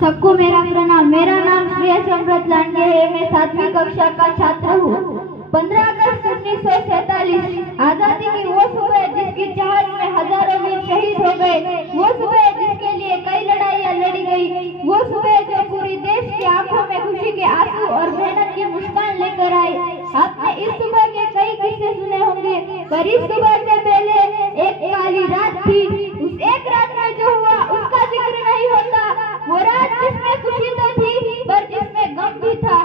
सबको मेरा प्रणाम। मेरा नाम श्रेया समृत लांडे है। मैं 7वीं कक्षा का छात्र हूँ। 15 अगस्त 1947 आजादी की वो सुबह जिसकी चाहत में हजारों वीर शहीद हो गए, वो सुबह जिसके लिए कई लड़ाइयाँ लड़ी गई, वो सुबह जो पूरी देश की आंखों में खुशी के आंसू और मेहनत की मुस्कान लेकर आई। आपने इस सुबह के कई किस्से सुने होंगे, पर इस सुबह से पहले एक काली रात थी। उस एक रात में जो हुआ उसका जिक्र नहीं होता। वो रात जिसमें खुशी तो थी पर जिसमें गम भी था।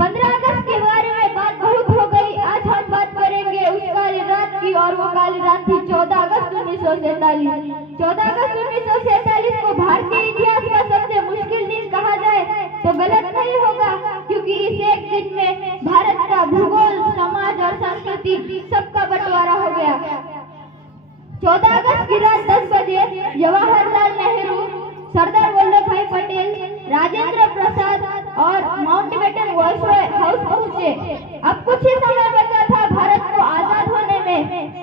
15 अगस्त के बारे में बात बहुत हो गई। आज हम बात करेंगे उस काली रात की, और वो काली रात थी 14 अगस्त 1947। 14 अगस्त 1947 को भारतीय इतिहास का सबसे मुश्किल दिन कहा जाए तो गलत नहीं होगा, क्योंकि इस एक दिन में भारत का भूगोल, समाज और संस्कृति सबका बंटवारा हो गया। 14 अगस्त की रात 10 बजे जवाहरलाल नेहरू, सरदार वल्लभ भाई पटेल, राजेंद्र प्रसाद और माउंटबेटन वायसरॉय हाउस पहुंचे। अब कुछ ही समय बचा था भारत को आजाद होने में,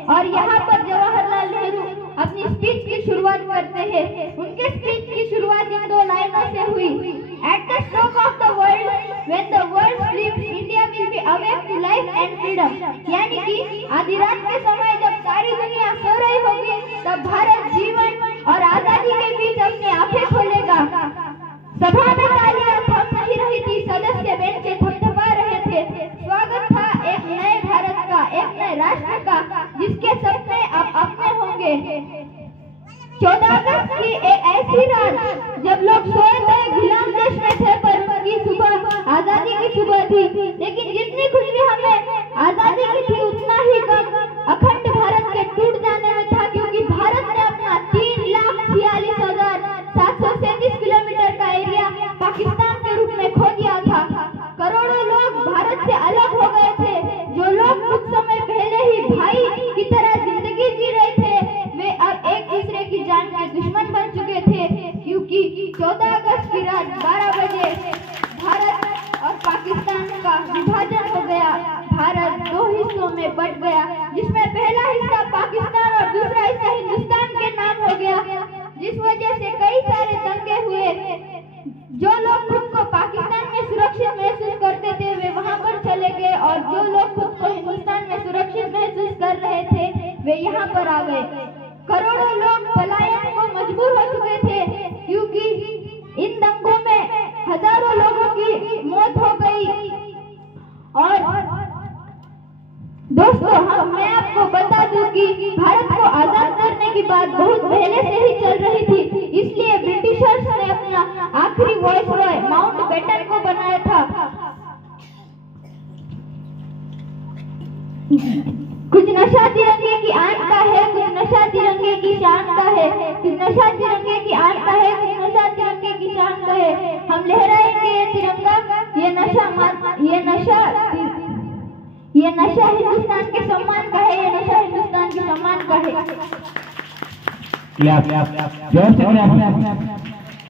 और यहाँ पर जवाहरलाल नेहरू अपनी स्पीच की शुरुआत करते हैं। उनके स्पीच की शुरुआत इन 2 लाइनों से हुई, at the stroke of the world, when the world sleeps, India will be awake to life and freedom. यानी कि आधी रात के समय जब सारी दुनिया सो रही होगी, तब भारत जीवन और आजादी के बीच अपनी आंखें खोलेगा। सभा में तालियां थम नहीं रही थी, सदस्य बेंच से थपथपा रहे थे। स्वागत था एक नए भारत का, एक नए राष्ट्र का, जिसके सपने अब अपने होंगे। 14 अगस्त की एक ऐसी रात जब लोग सोए थे, गुलाम देश में थे, पर उनकी सुबह आजादी की सुबह थी। लेकिन जितनी खुशी हमें आजादी की थी, उतना ही गम अखंड भारत के टूट जाने में था, क्योंकि भारत ने अपना 3,46,737 किलोमीटर का एरिया पाकिस्तान के रूप में खो दिया था। करोड़ों लोग भारत से अलग हो गए थे। जो लोग कुछ समय पहले ही भाई की तरह जिंदगी जी रहे थे, वे अब एक दूसरे की जान के दुश्मन बन चुके थे, क्योंकि 14 अगस्त की रात 12 बजे भारत और पाकिस्तान का विभाजन हो गया। भारत 2 हिस्सों में बंट गया, जिसमें पहला हिस्सा पाकिस्तान और दूसरा हिस्सा हिंदुस्तान के नाम हो गया, जिस वजह से कई सारे दंगे हुए। जो लोग खुद को पाकिस्तान में सुरक्षित महसूस करते थे, वे वहां पर चले गए, और जो लोग खुद को हिंदुस्तान में सुरक्षित महसूस कर रहे थे, वे यहाँ पर आ गए। करोड़ों लोग पलायन को मजबूर हो चुके थे, क्योंकि इन दंगों में हजारों लोगों की मौत हो गई। और दोस्तों, मैं आपको बता दूं कि भारत को आजाद करने की बात बहुत पहले से ही चल रही थी, इसलिए ब्रिटिशर्स ने अपना आखिरी वायसरॉय माउंटबेटन को बनाया था। कुछ नशा तिरंगे की आन का है, कुछ नशा तिरंगे की शान का है, कुछ नशा तिरंगे की आन का है, कुछ नशा तिरंगे की शान का है। हम लहराएंगे ये तिरंगा, ये नशा हिंदुस्तान के सम्मान का है, ये नशा हिंदुस्तान के सम्मान का है। जोर से